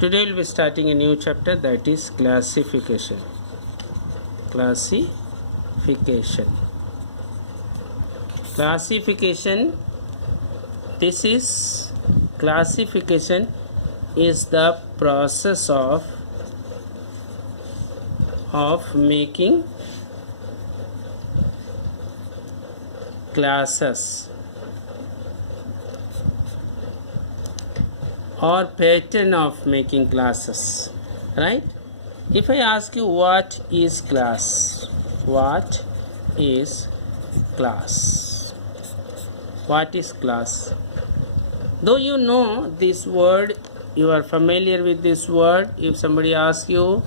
Today we'll be starting a new chapter, that is classification. Classification. This is classification is the process of making classes or pattern of making classes, right? If I ask you what is class, what is class? Though you know this word, you are familiar with this word. If somebody asks you,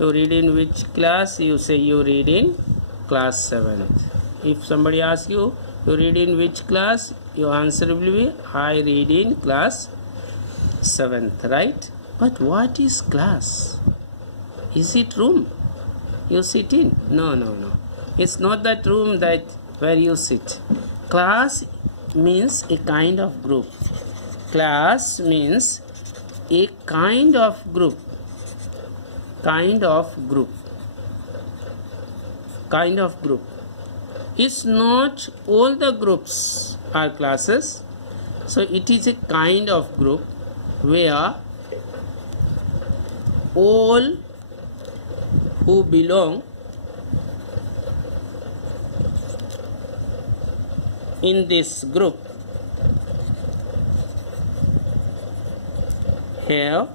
you read in which class, you say you read in class 7th. If somebody asks you, you read in which class, your answer will be I read in class 7th, right? But what is class? Is it room you sit in? No. It's not that room that where you sit. Class means a kind of group. Class means a kind of group. It's not all the groups are classes. So it is a kind of group where all who belong in this group have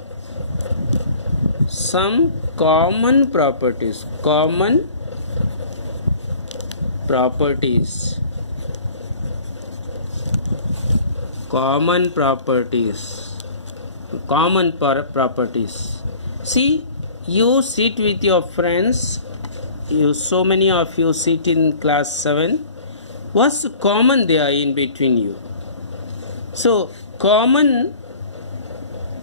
some common properties. Common properties. See, you sit with your friends. So many of you sit in class 7. What's common there in between you? So common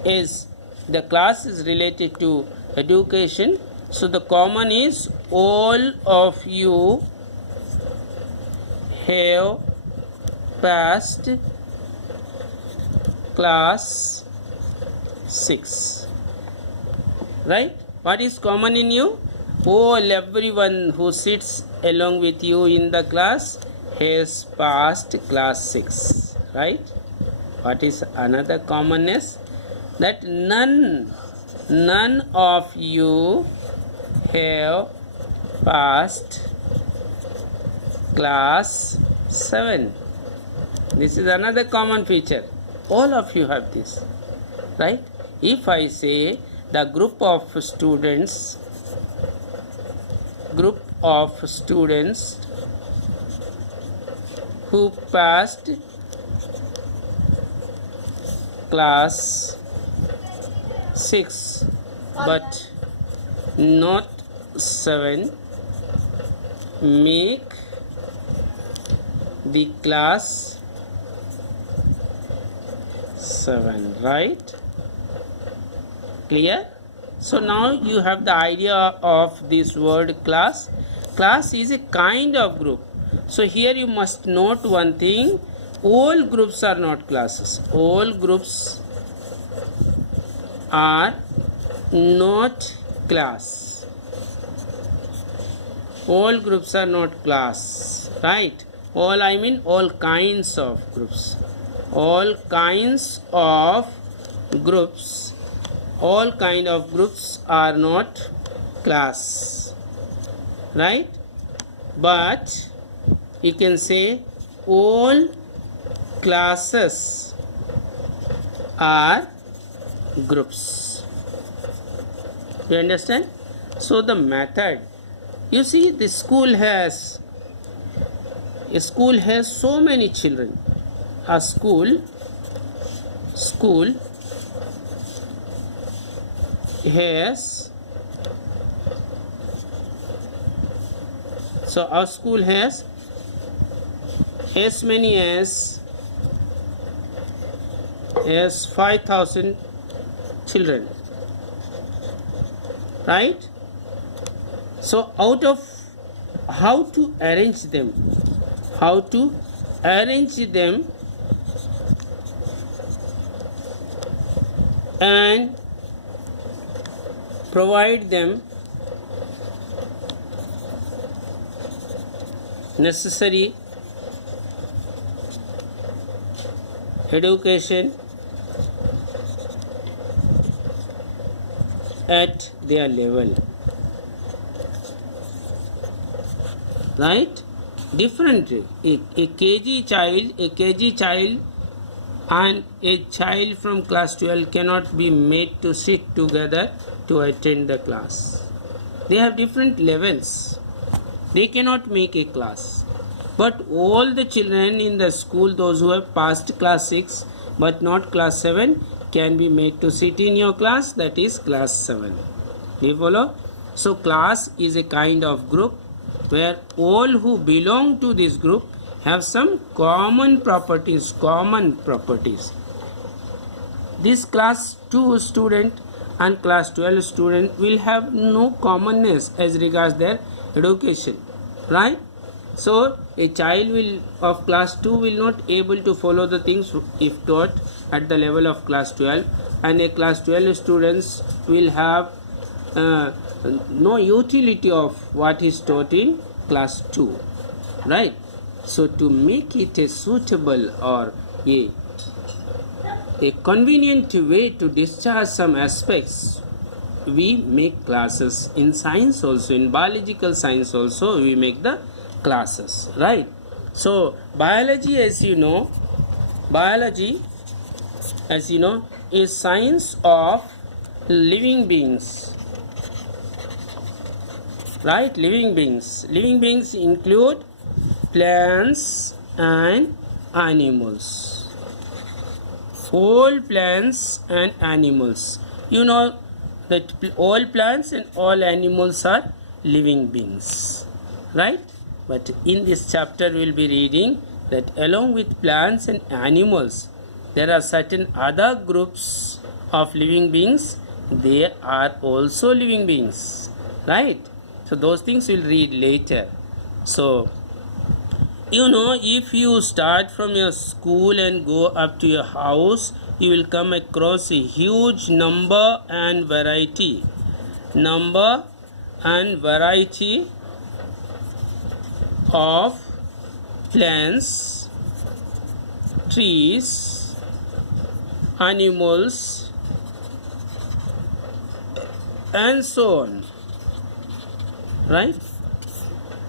is the class is related to education. So the common is all of you have passed class 6, right? What is common in you? Everyone who sits along with you in the class has passed class 6, right? What is another commonness? That none of you have passed class 7. This is another common feature. All of you have this, right? If I say the group of students who passed class 6 but not 7 make the class 7, right? Clear? So now you have the idea of this word class. Class is a kind of group. So here you must note one thing. All groups are not classes. All groups are not class. All groups are not class, right? All, I mean all kinds of groups. All kinds of groups are not class, right? But you can say all classes are groups. You understand? So the method, you see, the school has so many children. A school has, so our school has as many as 5,000 children, right? So out of how to arrange them and provide them necessary education at their level, right? Differently, a KG child and a child from class 12 cannot be made to sit together to attend the class. They have different levels. They cannot make a class. But all the children in the school, those who have passed class 6 but not class 7, can be made to sit in your class, that is class 7. Do you follow? So class is a kind of group where all who belong to this group have some common properties. This class 2 student and class 12 student will have no commonness as regards their education, right? So a child of class 2 will not able to follow the things if taught at the level of class 12, and a class 12 students will have no utility of what is taught in class 2, right? So to make it a suitable or a convenient way to discharge some aspects, we make classes. In science also, in biological science also, we make the classes, right? So biology, as you know, is science of living beings, right? Living beings include plants and animals. All plants and animals. You know that all plants and all animals are living beings, right? But in this chapter we will be reading that along with plants and animals, there are certain other groups of living beings. They are also living beings, right? So those things we'll read later. So you know, if you start from your school and go up to your house, you will come across a huge number and variety of plants, trees, animals, and so on, right?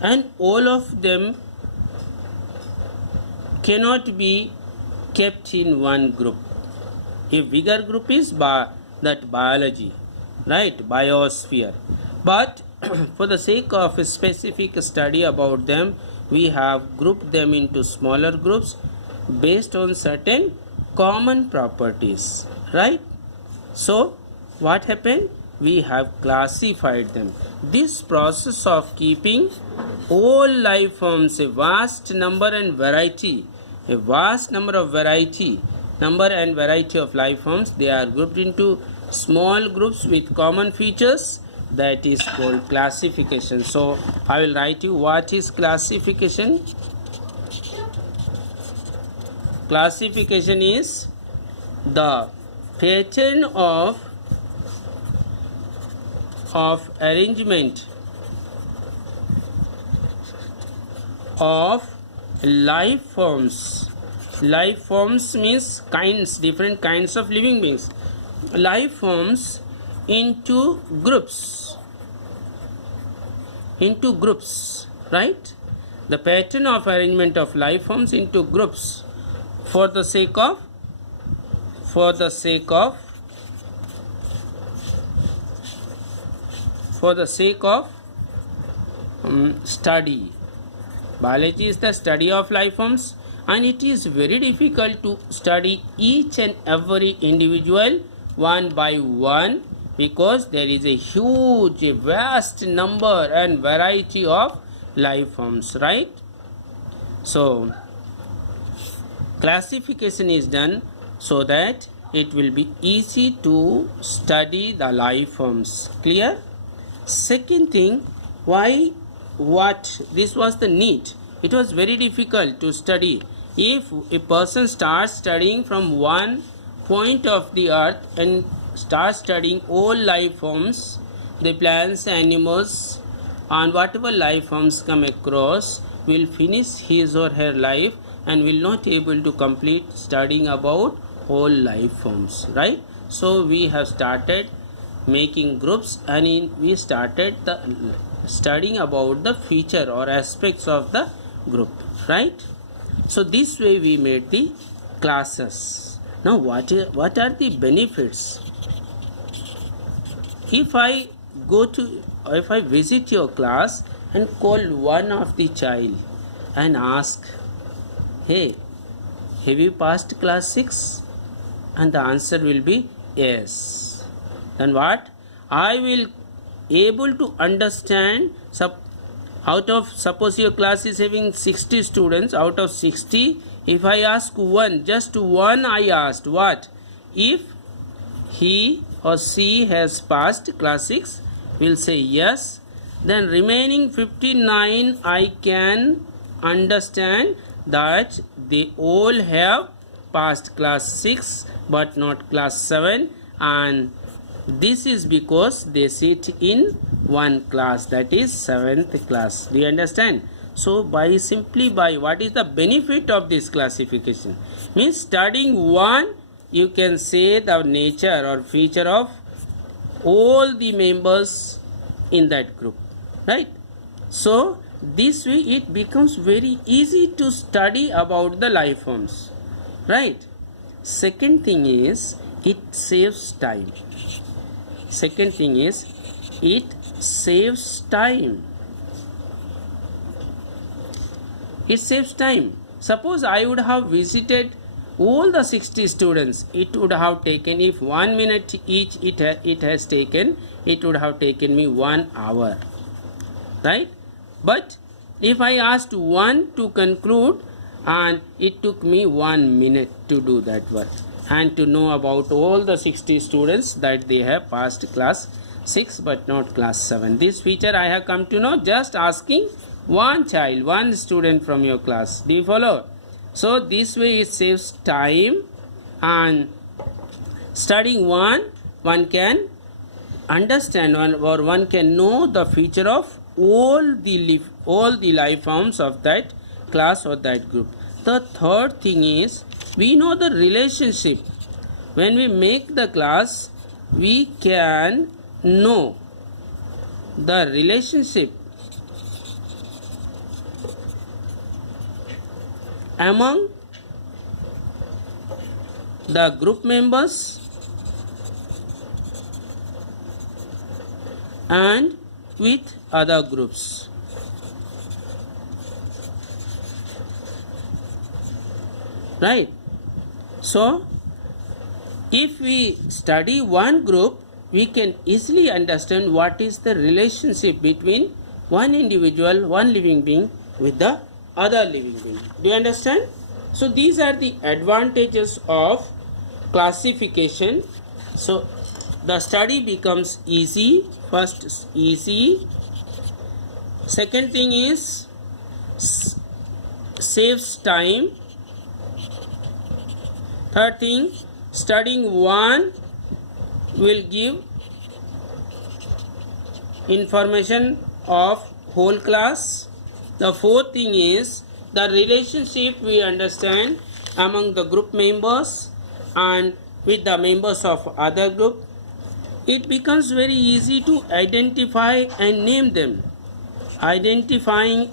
And all of them cannot be kept in one group. A bigger group is that biology, right? Biosphere. But for the sake of a specific study about them, we have grouped them into smaller groups based on certain common properties, right? So what happened? We have classified them. This process of keeping all life forms, a vast number and variety of life forms, they are grouped into small groups with common features. That is called classification. So I will write you what is classification. Classification is the pattern of arrangement of life forms. Life forms means kinds, different kinds of living beings. Life forms into groups, right? The pattern of arrangement of life forms into groups for the sake of study. Biology is the study of life forms, and it is very difficult to study each and every individual one by one, because there is a huge, vast number and variety of life forms, right? So classification is done so that it will be easy to study the life forms. Clear? Second thing, this was the need. It was very difficult to study. If a person starts studying from one point of the earth and starts studying all life forms, the plants, animals, and whatever life forms come across will finish his or her life and will not able to complete studying about whole life forms, right? So we have started making groups, and we started the studying about the feature or aspects of the group, right? So this way we made the classes. Now what are the benefits? If I visit your class and call one of the child and ask, hey, have you passed class 6? And the answer will be yes. Then what? I will able to understand, suppose your class is having 60 students, out of 60, if I ask one, just one I asked, what? If he or she has passed class 6, will say yes. Then remaining 59 I can understand that they all have passed class 6 but not class 7, and this is because they sit in one class, that is 7th class. Do you understand? So simply by what is the benefit of this classification? Means studying one, you can say the nature or feature of all the members in that group, right? So this way it becomes very easy to study about the life forms, right? Second thing is it saves time. Second thing is it saves time. It saves time. Suppose I would have visited all the 60 students, it would have taken, if 1 minute each it has taken, it would have taken me 1 hour, right? But if I asked one to conclude, and it took me 1 minute to do that work and to know about all the 60 students that they have passed class 6 but not class 7. This feature I have come to know just asking one child, one student from your class. Do you follow? So this way it saves time, and studying one can understand or one can know the feature of all the life forms of that class or that group. The third thing is we know the relationship. When we make the class, we can know the relationship among the group members and with other groups. Right? So, if we study one group, we can easily understand what is the relationship between one individual, one living being with the other living being. Do you understand? So these are the advantages of classification. So the study becomes easy. First, easy. Second thing is saves time. Third thing, studying one will give information of whole class. The fourth thing is the relationship we understand among the group members and with the members of other group. It becomes very easy to identify and name them. Identifying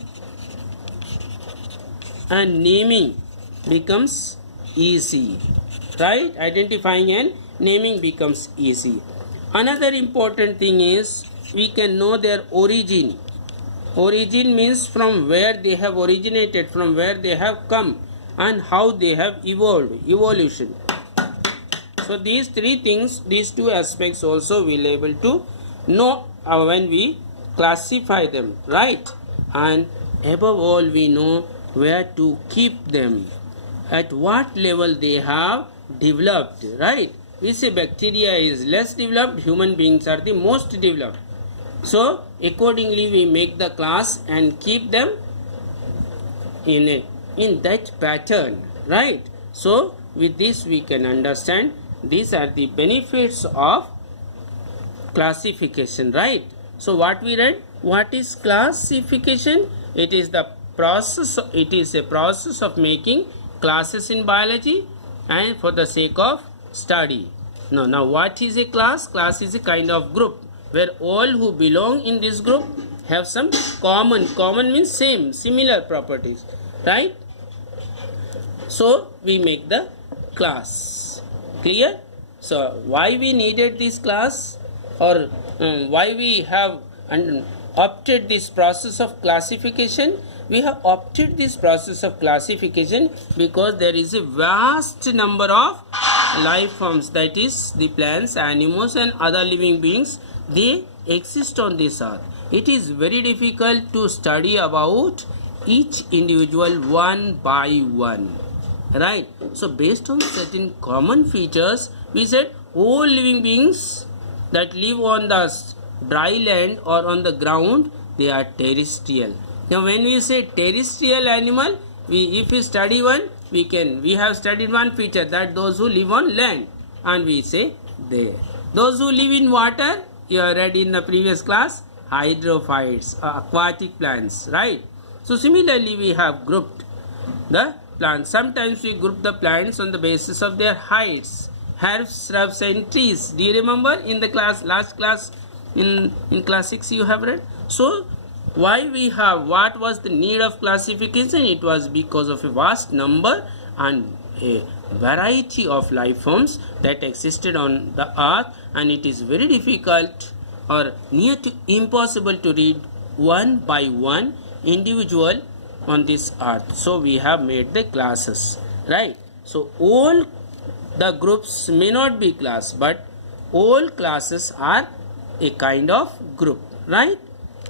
and naming becomes easy, right? Identifying and naming becomes easy. Another important thing is we can know their origin. Origin means from where they have originated, from where they have come, and how they have evolved, evolution. So these three things, these two aspects also we'll able to know when we classify them, right? And above all, we know where to keep them, at what level they have developed, right? We say bacteria is less developed, human beings are the most developed. So accordingly we make the class and keep them in that pattern, right? So with this we can understand these are the benefits of classification, right? So what we read, what is classification? It is a process of making classes in biology and for the sake of study. Now what is a class? Class is a kind of group where all who belong in this group have some common means same, similar properties, right? So we make the class. Clear? So why we needed this class, or why we have opted this process of classification? We have opted this process of classification because there is a vast number of life forms, that is the plants, animals and other living beings. They exist on this earth. It is very difficult to study about each individual one by one, right? So based on certain common features, we said all living beings that live on the dry land or on the ground, they are terrestrial. Now when we say terrestrial animal, if we study one, we have studied one feature, that those who live on land, and we say there. Those who live in water, you have read in the previous class, hydrophytes, aquatic plants, right? So similarly we have grouped the plants. Sometimes we group the plants on the basis of their heights, herbs, shrubs and trees. Do you remember in the last class in class 6 you have read? So why we have, what was the need of classification? It was because of a vast number and a variety of life forms that existed on the earth, and it is very difficult or near to impossible to read one by one individual on this earth. So we have made the classes, right? So all the groups may not be class, but all classes are a kind of group, right?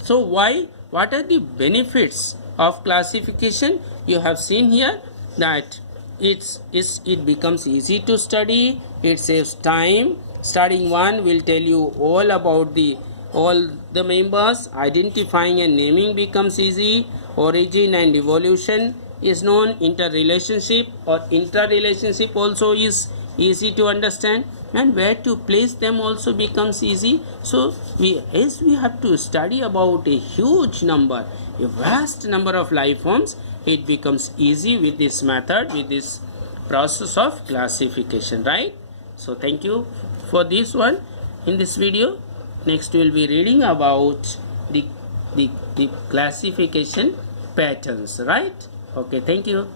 So what are the benefits of classification? You have seen here that it becomes easy to study, it saves time. Studying one will tell you all about all the members. Identifying and naming becomes easy. Origin and evolution is known. Interrelationship or interrelationship also is easy to understand, and where to place them also becomes easy. So we have to study about a huge number, a vast number of life forms, it becomes easy with this method, with this process of classification, right? So thank you for this one. In this video, next we will be reading about the classification patterns, right? Okay, thank you.